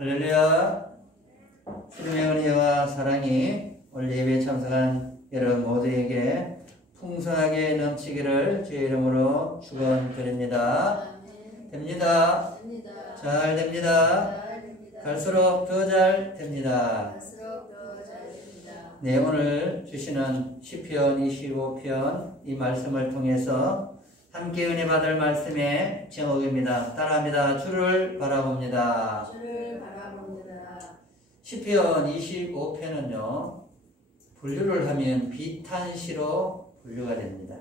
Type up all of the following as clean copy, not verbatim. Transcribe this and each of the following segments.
할렐루야. 주님의 은혜와 사랑이 오늘 예배에 참석한 여러분 모두에게 풍성하게 넘치기를 주의 이름으로 축원드립니다. 됩니다. 잘 됩니다. 갈수록 더 잘 됩니다. 네, 오늘 주시는 시편 25편 이 말씀을 통해서 함께 은혜 받을 말씀의 제목입니다. 따라합니다. 주를 바라봅니다. 시편 25편은요, 분류를 하면 비탄시로 분류가 됩니다.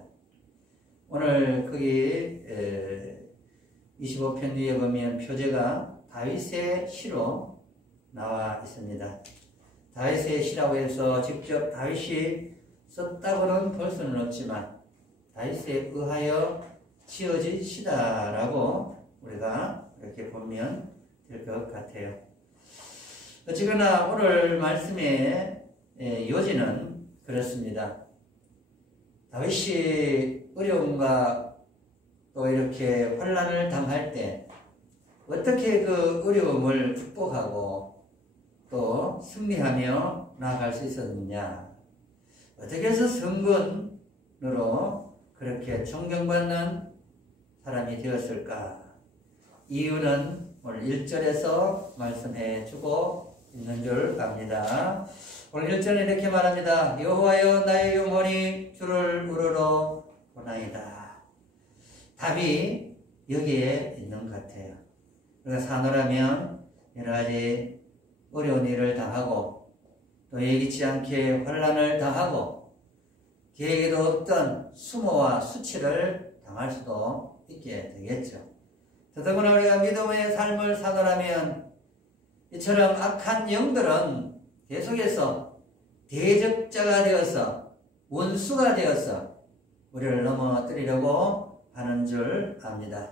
오늘 거기 25편 뒤에 보면 표제가 다윗의 시로 나와 있습니다. 다윗의 시라고 해서 직접 다윗이 썼다고는 볼 수는 없지만 다윗에 의하여 지어진 시다라고 우리가 이렇게 보면 될 것 같아요. 어쨌거나 오늘 말씀의 요지는 그렇습니다. 다윗이 어려움과 또 이렇게 환난을 당할 때 어떻게 그 어려움을 극복하고 또 승리하며 나아갈 수 있었느냐, 어떻게 해서 성군으로 그렇게 존경받는 사람이 되었을까? 이유는 오늘 1절에서 말씀해 주고 있는 줄 압니다. 오늘 1절에 이렇게 말합니다. 여호와여 나의 영혼이 주를 우러러 보나이다. 답이 여기에 있는 것 같아요. 우리가 사노라면 여러 가지 어려운 일을 당하고 또 예기치 않게 환난을 당하고 계획에도 없던 수모와 수치를 당할 수도 있게 되겠죠. 더더구나 우리가 믿음의 삶을 사노라면 이처럼 악한 영들은 계속해서 대적자가 되어서 원수가 되어서 우리를 넘어뜨리려고 하는 줄 압니다.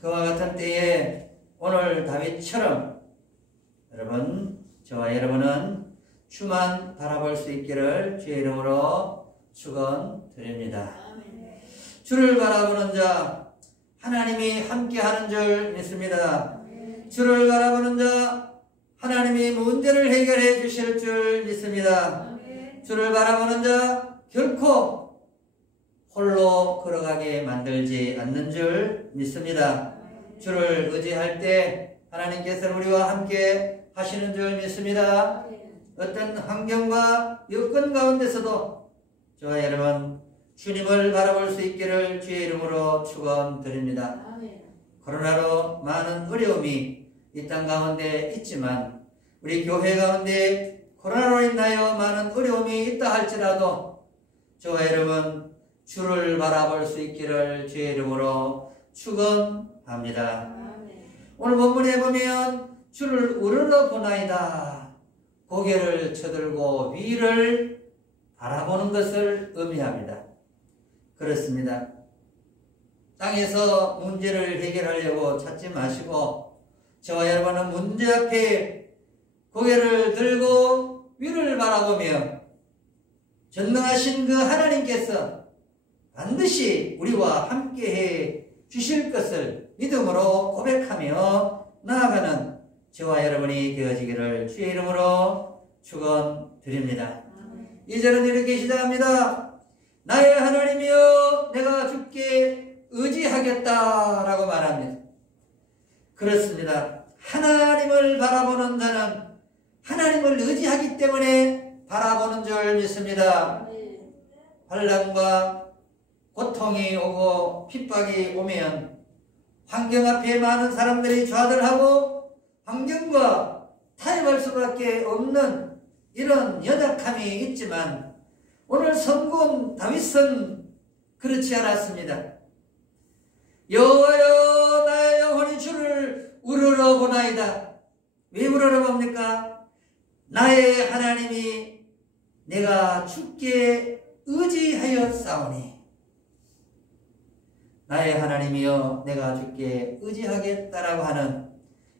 그와 같은 때에 오늘 다윗처럼 여러분, 저와 여러분은 주만 바라볼 수 있기를 주의 이름으로 축원드립니다. 주를 바라보는 자, 하나님이 함께하는 줄 믿습니다. 주를 바라보는 자, 하나님이 문제를 해결해 주실 줄 믿습니다. 주를 바라보는 자, 결코 홀로 걸어가게 만들지 않는 줄 믿습니다. 주를 의지할 때 하나님께서는 우리와 함께 하시는 줄 믿습니다. 어떤 환경과 여건 가운데서도 저와 여러분 주님을 바라볼 수 있기를 주의 이름으로 축원드립니다. 코로나로 많은 어려움이 이 땅 가운데 있지만 우리 교회 가운데 코로나로 인하여 많은 어려움이 있다 할지라도 저와 여러분 주를 바라볼 수 있기를 주의 이름으로 축원합니다. 오늘 본문에 보면 주를 우러러 보나이다. 고개를 쳐들고 위를 바라보는 것을 의미합니다. 그렇습니다. 땅에서 문제를 해결하려고 찾지 마시고 저와 여러분은 문제 앞에 고개를 들고 위를 바라보며 전능하신 그 하나님께서 반드시 우리와 함께해 주실 것을 믿음으로 고백하며 나아가는 저와 여러분이 되어지기를 주의 이름으로 축원드립니다. 2절은 이렇게 시작합니다. 나의 하나님이여 내가 주께 의지하겠다라고 말합니다. 그렇습니다. 하나님을 바라보는 자는 하나님을 의지하기 때문에 바라보는 줄 믿습니다. 환난과 고통이 오고 핍박이 오면 환경 앞에 많은 사람들이 좌절하고 환경과 타협할 수밖에 없는 이런 연약함이 있지만 오늘 선군 다윗은 그렇지 않았습니다. 여호와여 나의 영혼이 주를 우러러 보나이다. 왜 우러러 봅니까? 나의 하나님이 내가 주께 의지하였사오니 나의 하나님이여 내가 주께 의지하겠다라고 하는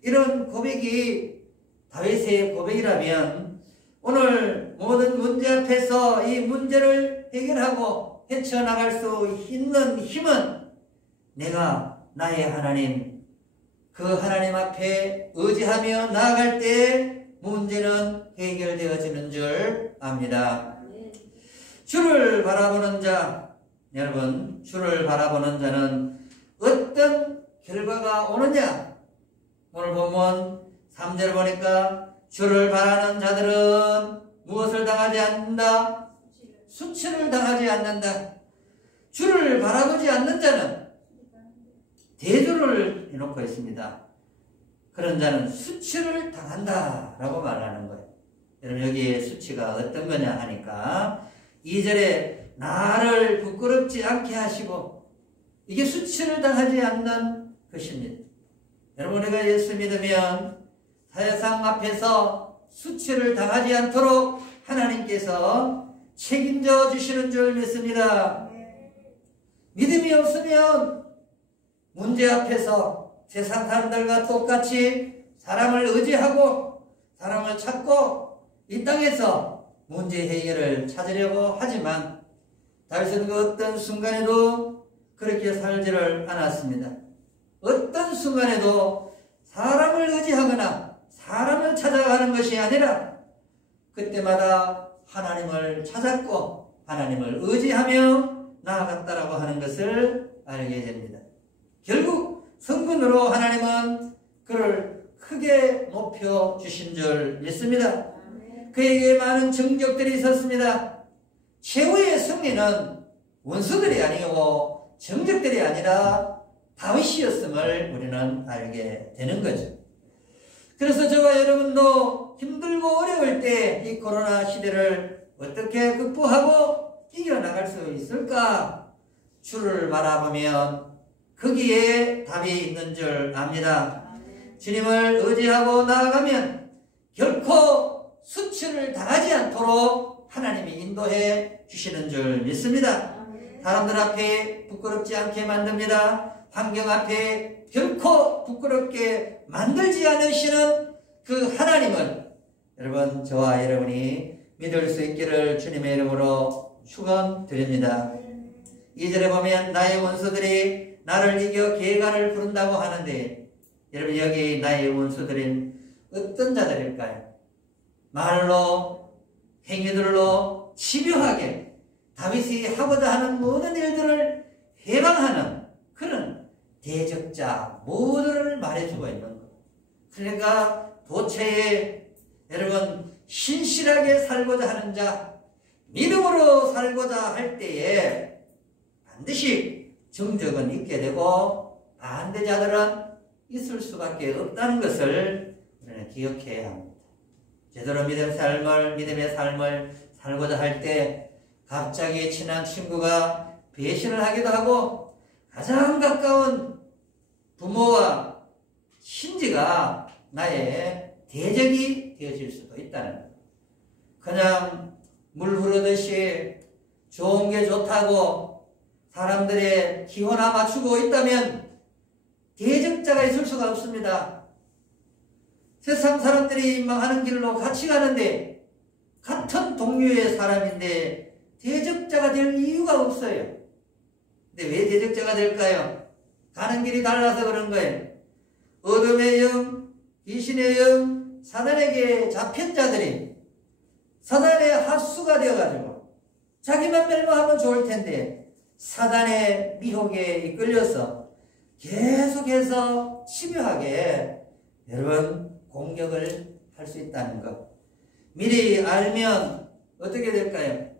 이런 고백이 다윗의 고백이라면 오늘 모든 문제 앞에서 이 문제를 해결하고 헤쳐나갈 수 있는 힘은 내가 나의 하나님 그 하나님 앞에 의지하며 나아갈 때 문제는 해결되어지는 줄 압니다. 주를 바라보는 자, 여러분, 주를 바라보는 자는 어떤 결과가 오느냐? 오늘 본문 3절 보니까 주를 바라는 자들은 무엇을 당하지 않는다? 수치를 당하지 않는다. 주를 바라보지 않는 자는 대조를 해놓고 있습니다. 그런 자는 수치를 당한다라고 말하는 거예요. 여러분, 여기에 수치가 어떤 거냐 하니까 2절에 나를 부끄럽지 않게 하시고, 이게 수치를 당하지 않는 것입니다. 여러분, 우리가 예수 믿으면 세상 앞에서 수치를 당하지 않도록 하나님께서 책임져 주시는 줄 믿습니다. 믿음이 없으면 문제 앞에서 세상 사람들과 똑같이 사람을 의지하고 사람을 찾고 이 땅에서 문제 해결을 찾으려고 하지만 다윗은 그 어떤 순간에도 그렇게 살지를 않았습니다. 어떤 순간에도 사람을 의지하거나 사람을 찾아가는 것이 아니라 그때마다 하나님을 찾았고 하나님을 의지하며 나아갔다라고 하는 것을 알게 됩니다. 결국 성군으로 하나님은 그를 크게 높여주신 줄 믿습니다. 그에게 많은 정적들이 있었습니다. 최후의 승리는 원수들이 아니고 정적들이 아니라 다윗이었음을 우리는 알게 되는 거죠. 그래서 저와 여러분도 힘들고 어려울 때 이 코로나 시대를 어떻게 극복하고 이겨나갈 수 있을까? 주를 바라보면 거기에 답이 있는 줄 압니다. 주님을 의지하고 나아가면 결코 수치를 당하지 않도록 하나님이 인도해 주시는 줄 믿습니다. 사람들 앞에 부끄럽지 않게 만듭니다. 환경 앞에 결코 부끄럽게 만들지 않으시는 그 하나님을 여러분, 저와 여러분이 믿을 수 있기를 주님의 이름으로 축원드립니다. 2절에 보면 나의 원수들이 나를 이겨 계가를 부른다고 하는데, 여러분, 여기 나의 원수들은 어떤 자들일까요? 말로, 행위들로 집요하게 다윗이 하고자 하는 모든 일들을 해방하는 그런 대적자 모두를 말해주고 있는 것. 그러니까 도처에 여러분 신실하게 살고자 하는 자, 믿음으로 살고자 할 때에 반드시 정적은 있게 되고 반대자들은 있을 수밖에 없다는 것을 우리는 기억해야 합니다. 제대로 믿음의 삶을 살고자 할 때 갑자기 친한 친구가 배신을 하기도 하고 가장 가까운 부모와 친지가 나의 대적이 되어질 수도 있다는 거예요. 그냥 물 흐르듯이 좋은 게 좋다고 사람들의 기호나 맞추고 있다면 대적자가 있을 수가 없습니다. 세상 사람들이 망하는 길로 같이 가는데 같은 동료의 사람인데 대적자가 될 이유가 없어요. 근데 왜 대적자가 될까요? 가는 길이 달라서 그런 거예요. 어둠의 영, 귀신의 영, 사단에게 잡힌 자들이 사단의 핫수가 되어가지고 자기만 멸망하면 좋을 텐데 사단의 미혹에 이끌려서 계속해서 집요하게 여러분 공격을 할 수 있다는 것. 미리 알면 어떻게 될까요?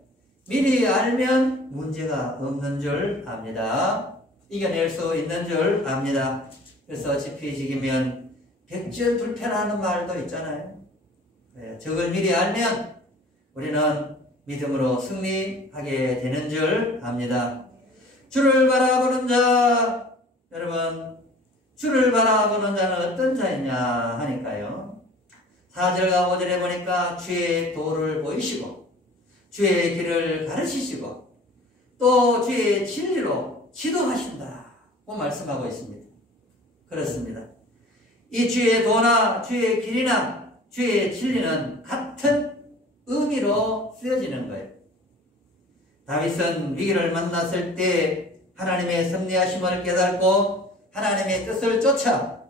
미리 알면 문제가 없는 줄 압니다. 이겨낼 수 있는 줄 압니다. 그래서 지피지기면 백전불패라는 말도 있잖아요. 적을 미리 알면 우리는 믿음으로 승리하게 되는 줄 압니다. 주를 바라보는 자, 여러분, 주를 바라보는 자는 어떤 자이냐 하니까요. 4절과 5절에 보니까 주의 도를 보이시고 주의 길을 가르치시고 또 주의 진리로 지도하신다고 말씀하고 있습니다. 그렇습니다. 이 주의 도나 주의 길이나 주의 진리는 같은 의미로 쓰여지는 거예요. 다윗은 위기를 만났을 때 하나님의 섭리하심을 깨닫고 하나님의 뜻을 쫓아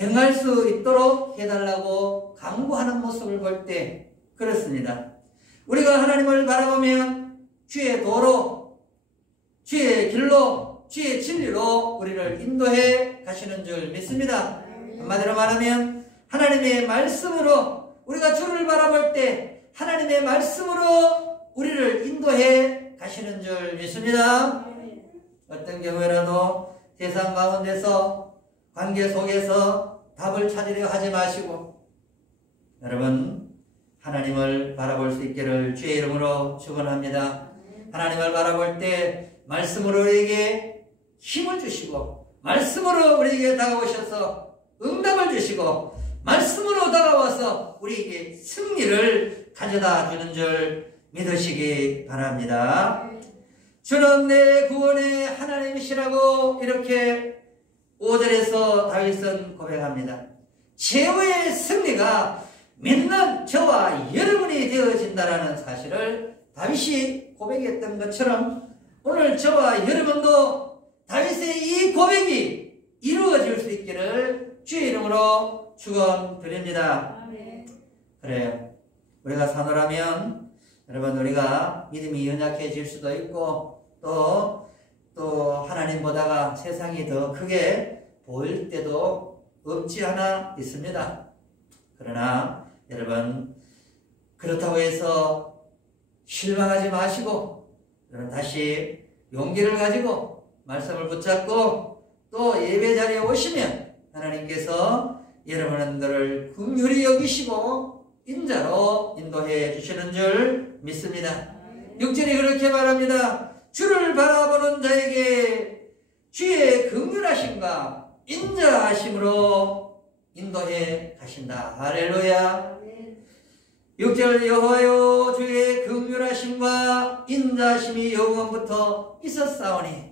행할 수 있도록 해달라고 강구하는 모습을 볼 때 그렇습니다. 우리가 하나님을 바라보면 주의 도로, 주의 길로, 주의 진리로 우리를 인도해 가시는 줄 믿습니다. 한마디로 말하면 하나님의 말씀으로 우리가 주를 바라볼 때 하나님의 말씀으로 우리를 인도해 가시는 줄 믿습니다. 어떤 경우에라도 세상 가운데서 관계 속에서 답을 찾으려 하지 마시고 여러분 하나님을 바라볼 수 있기를 주의 이름으로 축원합니다. 하나님을 바라볼 때 말씀으로 우리에게 힘을 주시고 말씀으로 우리에게 다가오셔서 응답을 주시고 말씀으로 다가와서 우리에게 승리를 가져다 주는 줄 믿으시기 바랍니다. 주는 내 구원의 하나님이시라고 이렇게 5절에서 다윗은 고백합니다. 최후의 승리가 믿는 저와 여러분이 되어진다라는 사실을 다윗이 고백했던 것처럼 오늘 저와 여러분도 다윗의 이 고백이 이루어질 수 있기를 주의 이름으로 축원드립니다. 그래요. 우리가 사노라면 여러분 우리가 믿음이 연약해질 수도 있고 또 하나님보다가 세상이 더 크게 보일 때도 없지 않아 있습니다. 그러나 여러분 그렇다고 해서 실망하지 마시고 여러분 다시 용기를 가지고 말씀을 붙잡고 또 예배 자리에 오시면 하나님께서 여러분들을 긍휼히 여기시고 인자로 인도해 주시는 줄 믿습니다. 6절이 그렇게 말합니다. 주를 바라보는 자에게 주의 긍휼하심과 인자하심으로 인도해 가신다. 할렐루야. 6절 여호와여 주의 긍휼하심과 인자하심이 영원부터 있었사오니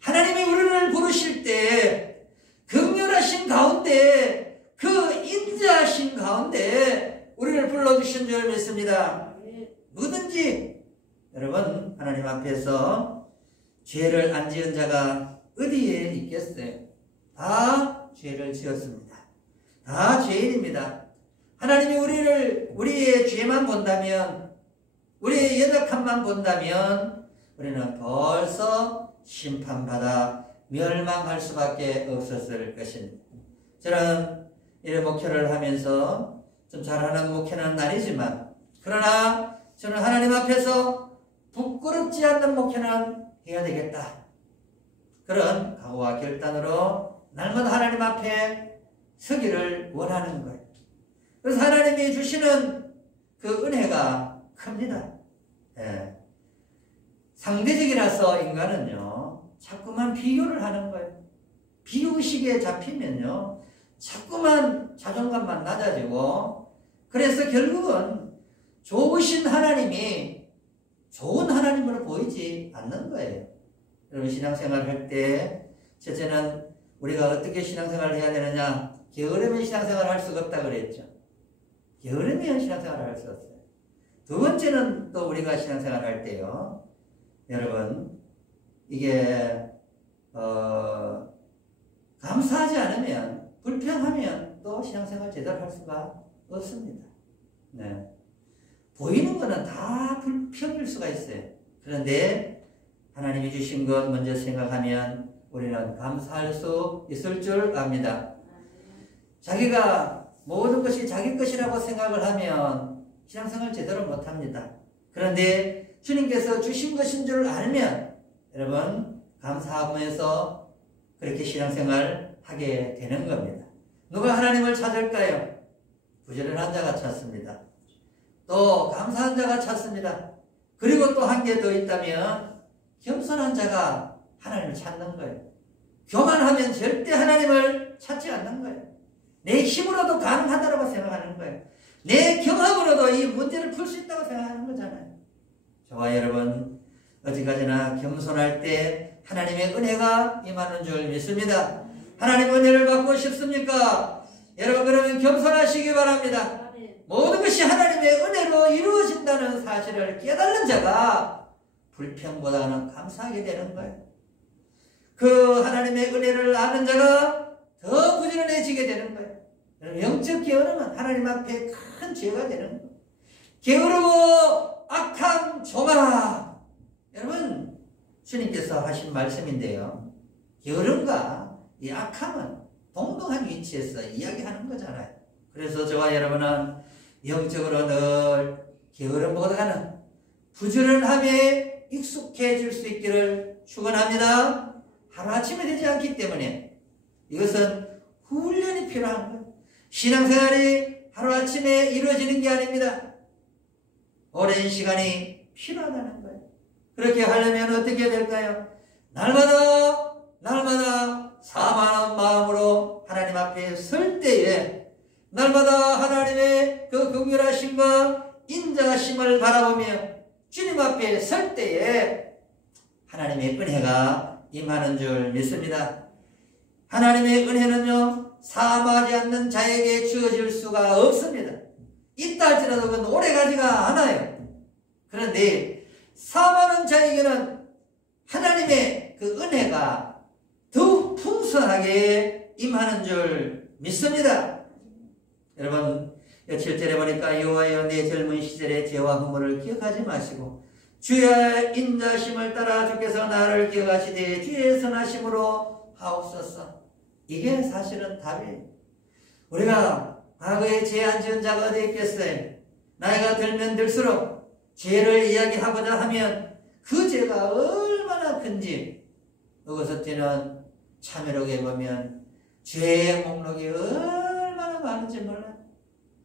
하나님이 우리를 부르실 때 긍휼하심 가운데 그 인자하심 가운데 우리를 불러주신 줄 믿습니다. 누구든지 여러분 하나님 앞에서 죄를 안 지은 자가 어디에 있겠어요? 다 죄를 지었습니다. 다 죄인입니다. 하나님이 우리의 죄만 본다면 우리의 연약함만 본다면 우리는 벌써 심판받아 멸망할 수밖에 없었을 것입니다. 저는 이런 목회를 하면서 좀 잘하는 목회는 아니지만 그러나 저는 하나님 앞에서 부끄럽지 않는 목회는 해야 되겠다. 그런 각오와 결단으로 날마다 하나님 앞에 서기를 원하는 거예요. 그래서 하나님이 주시는 그 은혜가 큽니다. 예. 상대적이라서 인간은요 자꾸만 비교를 하는 거예요. 비교의식에 잡히면요 자꾸만 자존감만 낮아지고 그래서 결국은 좋으신 하나님이 좋은 하나님으로 보이지 않는 거예요. 여러분 신앙생활 할 때 첫째는 우리가 어떻게 신앙생활을 해야 되느냐, 게으르면 신앙생활을 할 수가 없다 그랬죠. 게으르면 신앙생활을 할 수 없어요. 두 번째는 또 우리가 신앙생활 할 때요 여러분 이게 감사하지 않으면 불평하면 또 신앙생활 제대로 할 수가 없습니다. 네. 보이는 거는 다 불평일 수가 있어요. 그런데 하나님이 주신 것 먼저 생각하면 우리는 감사할 수 있을 줄 압니다. 자기가 모든 것이 자기 것이라고 생각을 하면 신앙생활 제대로 못합니다. 그런데 주님께서 주신 것인 줄 알면 여러분 감사하면서 그렇게 신앙생활 하게 되는 겁니다. 누가 하나님을 찾을까요? 부지런한 자가 찾습니다. 또 감사한 자가 찾습니다. 그리고 또 한 개 더 있다면 겸손한 자가 하나님을 찾는 거예요. 교만하면 절대 하나님을 찾지 않는 거예요. 내 힘으로도 가능하다고 생각하는 거예요. 내 경험으로도 이 문제를 풀 수 있다고 생각하는 거잖아요. 저와 여러분 어디까지나 겸손할 때 하나님의 은혜가 임하는 줄 믿습니다. 하나님 은혜를 받고 싶습니까? 여러분 그러면 겸손하시기 바랍니다. 모든 것이 하나님의 은혜로 이루어진다는 사실을 깨달은 자가 불평보다는 감사하게 되는 거예요. 그 하나님의 은혜를 아는 자가 더 부지런해지게 되는 거예요. 영적 게으름은 하나님 앞에 큰 죄가 되는 거예요. 게으르고 악한 종아. 여러분, 주님께서 하신 말씀인데요. 게으름과 이 악함은 동등한 위치에서 이야기하는 거잖아요. 그래서 저와 여러분은 영적으로 늘 게으름보다는 부지런함에 익숙해질 수 있기를 축원합니다. 하루아침에 되지 않기 때문에 이것은 훈련이 필요한 거예요. 신앙생활이 하루아침에 이루어지는 게 아닙니다. 오랜 시간이 필요하다는 거예요. 그렇게 하려면 어떻게 될까요? 날마다 사모하는 마음으로 하나님 앞에 설 때에 날마다 하나님의 그 긍휼하심과 인자하심을 바라보며 주님 앞에 설 때에 하나님의 은혜가 임하는 줄 믿습니다. 하나님의 은혜는요, 사모하지 않는 자에게 주어질 수가 없습니다. 있다 할지라도 그건 오래가지가 않아요. 그런데 사모하는 자에게는 하나님의 그 은혜가 더욱 풍성하게 임하는 줄 믿습니다. 여러분, 7절에 보니까 여호와여 내 젊은 시절의 죄와 허물을 기억하지 마시고 주의 인자심을 따라 주께서 나를 기억하시되 주의 선하심으로 하옵소서. 이게 사실은 답이에요. 우리가 과거에 죄 안 지은 자가 어디 있겠어요? 나이가 들면 들수록 죄를 이야기하고자 하면 그 죄가 얼마나 큰지 어거스틴은 참회록에 보면 죄의 목록이 얼마나 많은지 몰라요.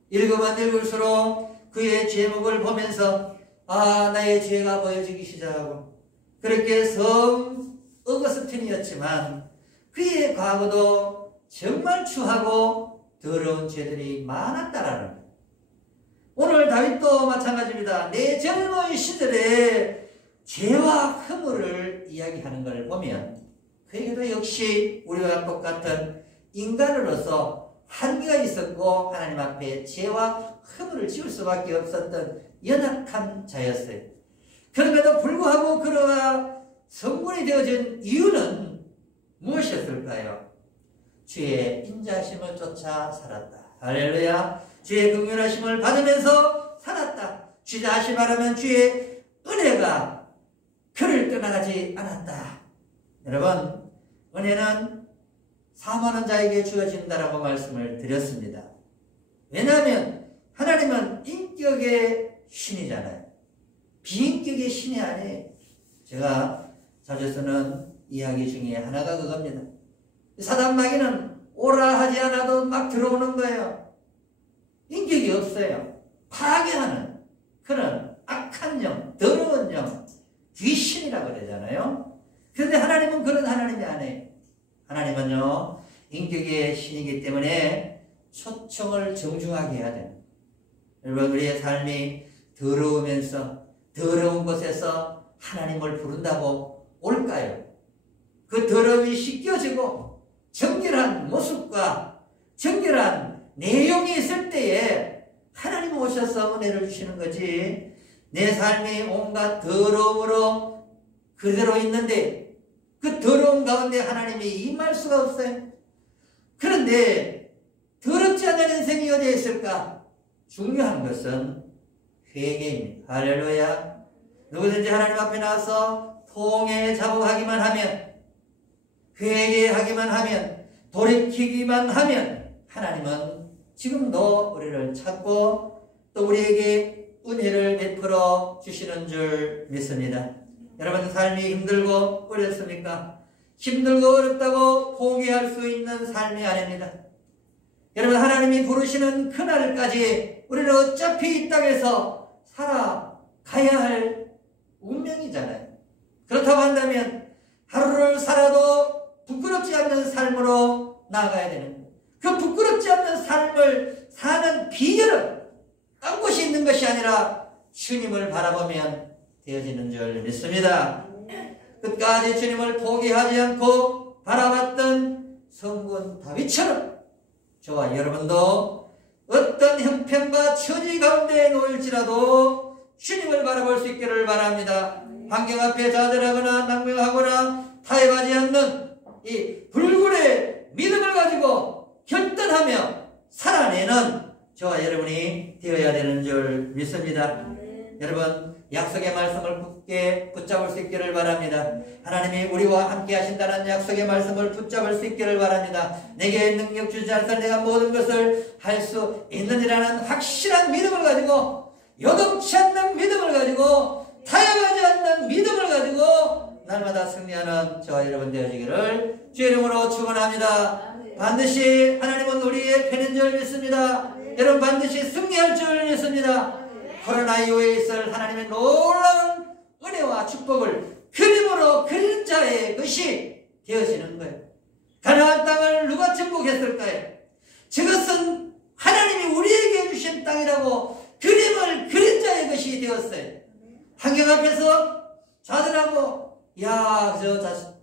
읽으면 읽을수록 그의 죄목을 보면서 나의 죄가 보여지기 시작하고, 그렇게 성 어거스틴이었지만 그의 과거도 정말 추하고 더러운 죄들이 많았다라는 거예요. 오늘 다윗도 마찬가지입니다. 내 젊은 시절에 죄와 허물을 이야기하는 것을 보면 그에게도 역시 우리와 똑같은 인간으로서 한계가 있었고 하나님 앞에 죄와 허물을 지을 수밖에 없었던 연약한 자였어요. 그럼에도 불구하고 그가 성군이 되어진 이유는 무엇이었을까요? 주의 인자하심을 쫓아 살았다. 할렐루야. 주의 긍휼하심을 받으면서 살았다. 주의 다시 말하면 주의 은혜가 그를 떠나가지 않았다. 여러분, 은혜는 사모하는 자에게 주어진다라고 말씀을 드렸습니다. 왜냐하면 하나님은 인격의 신이잖아요. 비인격의 신이 아니에요. 제가 자주 쓰는 이야기 중에 하나가 그겁니다. 사단 마귀는 오라 하지 않아도 막 들어오는 거예요. 인격이 없어요. 파괴하는 그런 악한 영, 더러운 영, 귀신이라고 그러잖아요. 그런데 하나님은 그런 하나님이 아니에요. 하나님은요, 인격의 신이기 때문에 초청을 정중하게 해야 됩니다. 여러분, 우리의 삶이 더러우면서 더러운 곳에서 하나님을 부른다고 올까요? 그 더러움이 씻겨지고 정결한 모습과 정결한 내용이 있을 때에 하나님 오셔서 은혜를 주시는 거지, 내 삶이 온갖 더러움으로 그대로 있는데 그 더러움 가운데 하나님이 임할 수가 없어요. 그런데 더럽지 않은 인생이 어디에 있을까? 중요한 것은 회개입니다. 할렐루야. 누구든지 하나님 앞에 나와서 통해 작업하기만 하면, 회개하기만 하면, 돌이키기만 하면 하나님은 지금도 우리를 찾고 또 우리에게 은혜를 베풀어 주시는 줄 믿습니다. 여러분, 삶이 힘들고 어렵습니까? 힘들고 어렵다고 포기할 수 있는 삶이 아닙니다. 여러분, 하나님이 부르시는 그날까지 우리는 어차피 이 땅에서 살아가야 할 운명이잖아요. 그렇다고 한다면 하루를 살아도 부끄럽지 않는 삶으로 나아가야 되는 거예요. 그 부끄럽지 않는 삶을 사는 비결은 딴 곳이 있는 것이 아니라 주님을 바라보면 되어지는 줄 믿습니다. 끝까지 주님을 포기하지 않고 바라봤던 성군 다윗처럼 저와 여러분도 어떤 형편과 처지 가운데 놓일지라도 주님을 바라볼 수 있기를 바랍니다. 환경 앞에 좌절하거나 낙명하거나 타협하지 않는 이 불굴의 믿음을 가지고 결단하며 살아내는 저와 여러분이 되어야 되는 줄 믿습니다. 여러분, 약속의 말씀을 굳게 붙잡을 수 있기를 바랍니다. 하나님이 우리와 함께 하신다는 약속의 말씀을 붙잡을 수 있기를 바랍니다. 내게 능력 주지 않아서 내가 모든 것을 할 수 있느니라는 확실한 믿음을 가지고, 요동치 않는 믿음을 가지고, 타협하지 않는 믿음을 가지고 날마다 승리하는 저와 여러분 되어지기를 주의 이름으로 축원합니다. 반드시 하나님은 우리의 편인 줄 믿습니다. 여러분, 반드시 승리할 줄 믿습니다. 코로나 이후에 있을 하나님의 놀라운 은혜와 축복을 그림으로 그린 자의 것이 되어지는 거예요. 가나안 땅을 누가 정복했을까요? 저것은 하나님이 우리에게 주신 땅이라고 그림을 그린 자의 것이 되었어요. 환경 앞에서 좌절하고, 야,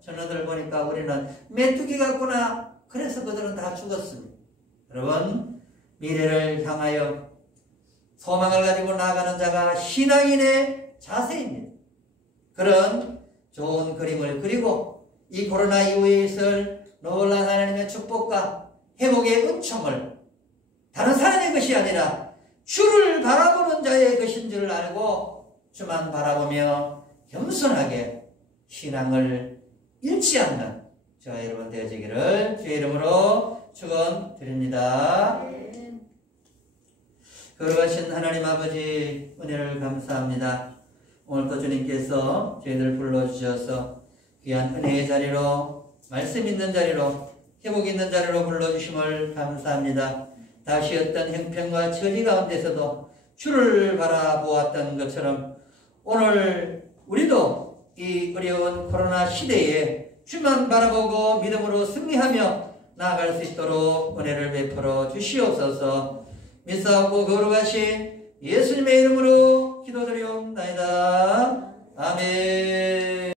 저너들 보니까 우리는 메뚜기 같구나. 그래서 그들은 다 죽었습니다. 여러분, 미래를 향하여 소망을 가지고 나아가는 자가 신앙인의 자세입니다. 그런 좋은 그림을 그리고 이 코로나 이후에 있을 놀라운 하나님의 축복과 회복의 은총을 다른 사람의 것이 아니라 주를 바라보는 자의 것인 줄 알고 주만 바라보며 겸손하게 신앙을 잃지 않는 저와 여러분 되어지기를 주의 이름으로 축원드립니다. 거룩하신 하나님 아버지, 은혜를 감사합니다. 오늘도 주님께서 저희들 불러주셔서 귀한 은혜의 자리로, 말씀 있는 자리로, 회복 있는 자리로 불러주심을 감사합니다. 다시 어떤 형편과 처지 가운데서도 주를 바라보았던 것처럼 오늘 우리도 이 어려운 코로나 시대에 주만 바라보고 믿음으로 승리하며 나아갈 수 있도록 은혜를 베풀어 주시옵소서. 믿사옵고 거룩하신 예수님의 이름으로 기도드리옵나이다. 아멘.